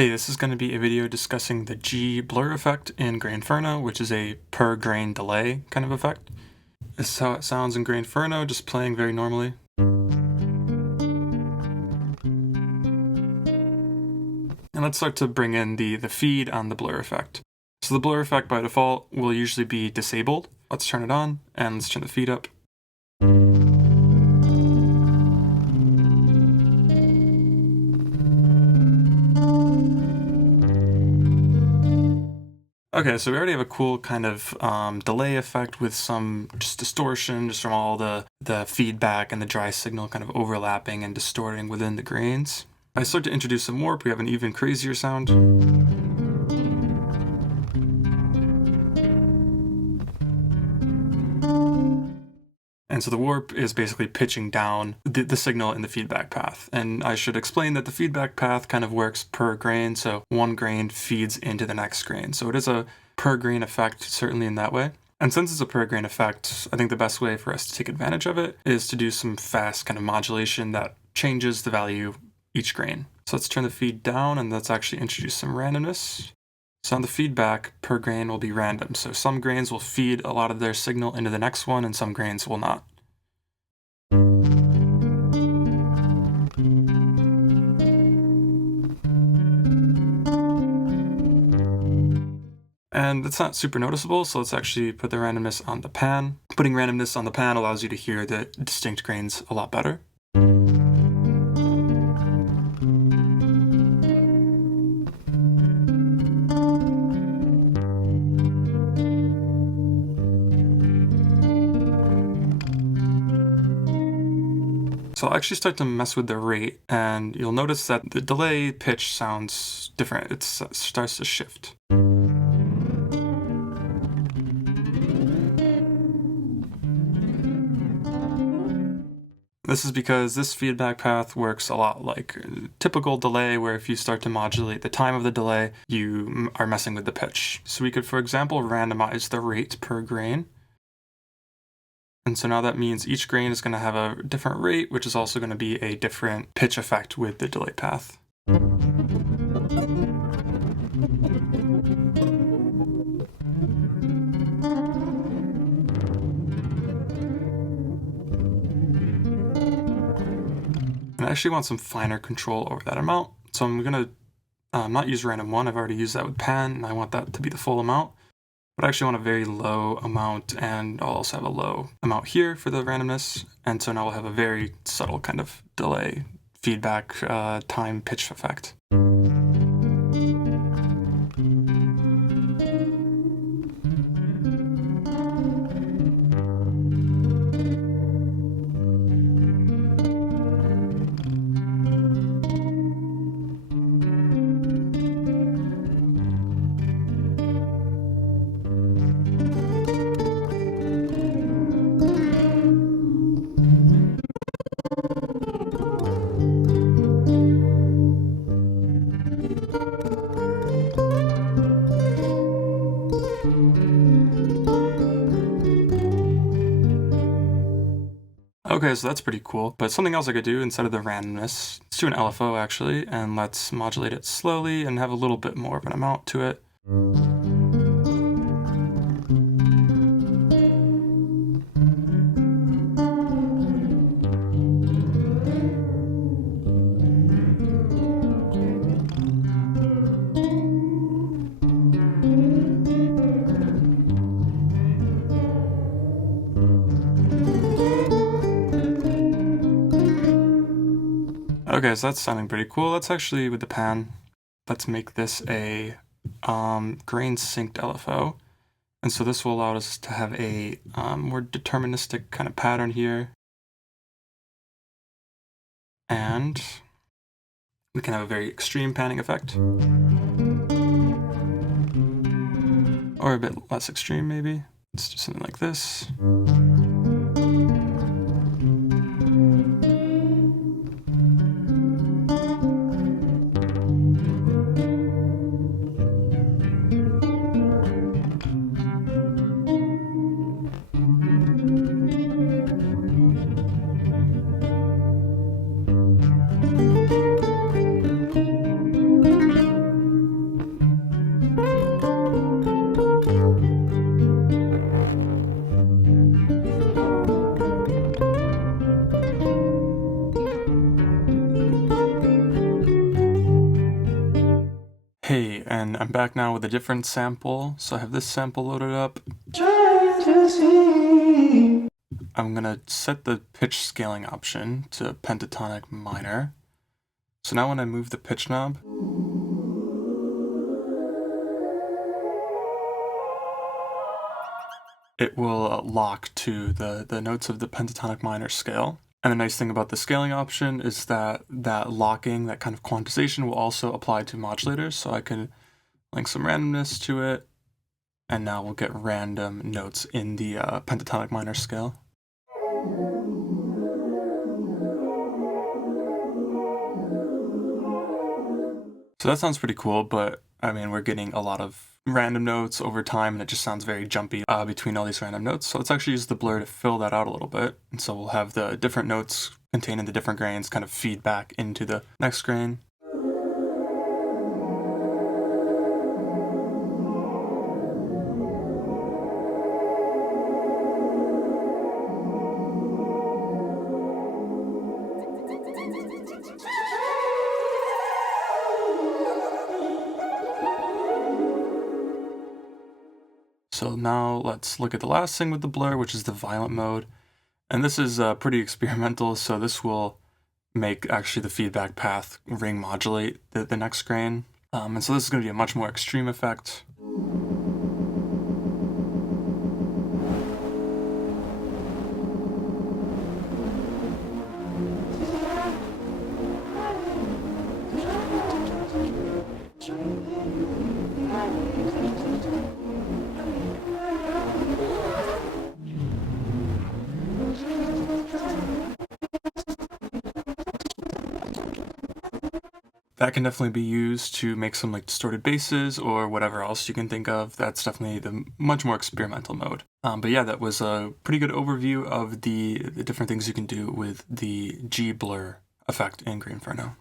Hey, this is going to be a video discussing the G blur effect in Grainferno, which is a per grain delay kind of effect. This is how it sounds in Grainferno, just playing very normally. And let's start to bring in the feed on the blur effect. So the blur effect by default will usually be disabled. Let's turn it on, and let's turn the feed up. Okay, so we already have a cool kind of delay effect with some just distortion just from all the feedback and the dry signal kind of overlapping and distorting within the grains. I start to introduce some warp, we have an even crazier sound. And so the warp is basically pitching down the signal in the feedback path. And I should explain that the feedback path kind of works per grain, so one grain feeds into the next grain. So it is a per grain effect, certainly in that way. And since it's a per grain effect, I think the best way for us to take advantage of it is to do some fast kind of modulation that changes the value each grain. So let's turn the feed down, and let's actually introduce some randomness. So on the feedback, per grain will be random. So some grains will feed a lot of their signal into the next one, and some grains will not. And it's not super noticeable, so let's actually put the randomness on the pan. Putting randomness on the pan allows you to hear the distinct grains a lot better. So I'll actually start to mess with the rate, and you'll notice that the delay pitch sounds different. It starts to shift. This is because this feedback path works a lot like a typical delay, where if you start to modulate the time of the delay, you are messing with the pitch. So we could, for example, randomize the rate per grain. And so now that means each grain is going to have a different rate, which is also going to be a different pitch effect with the delay path. And I actually want some finer control over that amount. So I'm going to not use random 1. I've already used that with pan, and I want that to be the full amount. But I actually want a very low amount, and I'll also have a low amount here for the randomness. And so now we'll have a very subtle kind of delay feedback time pitch effect. Okay, so that's pretty cool, but something else I could do instead of the randomness, let's do an LFO actually, and let's modulate it slowly and have a little bit more of an amount to it. Okay, so that's sounding pretty cool. Let's actually, with the pan, let's make this a grain synced LFO. And so this will allow us to have a more deterministic kind of pattern here. And we can have a very extreme panning effect. Or a bit less extreme, maybe. Let's do something like this. Hey, and I'm back now with a different sample. So I have this sample loaded up. I'm gonna set the pitch scaling option to pentatonic minor. So now when I move the pitch knob, it will lock to the notes of the pentatonic minor scale. And the nice thing about the scaling option is that locking, that kind of quantization, will also apply to modulators. So I can link some randomness to it, and now we'll get random notes in the pentatonic minor scale. So that sounds pretty cool, but I mean, we're getting a lot of random notes over time, and it just sounds very jumpy between all these random notes. So let's actually use the blur to fill that out a little bit. And so we'll have the different notes contained in the different grains kind of feed back into the next grain. So now let's look at the last thing with the blur, which is the violent mode. And this is pretty experimental, so this will make actually the feedback path ring modulate the next grain. And so this is going to be a much more extreme effect. That can definitely be used to make some like distorted basses or whatever else you can think of. That's definitely the much more experimental mode. But yeah, that was a pretty good overview of the different things you can do with the G blur effect in Grainferno.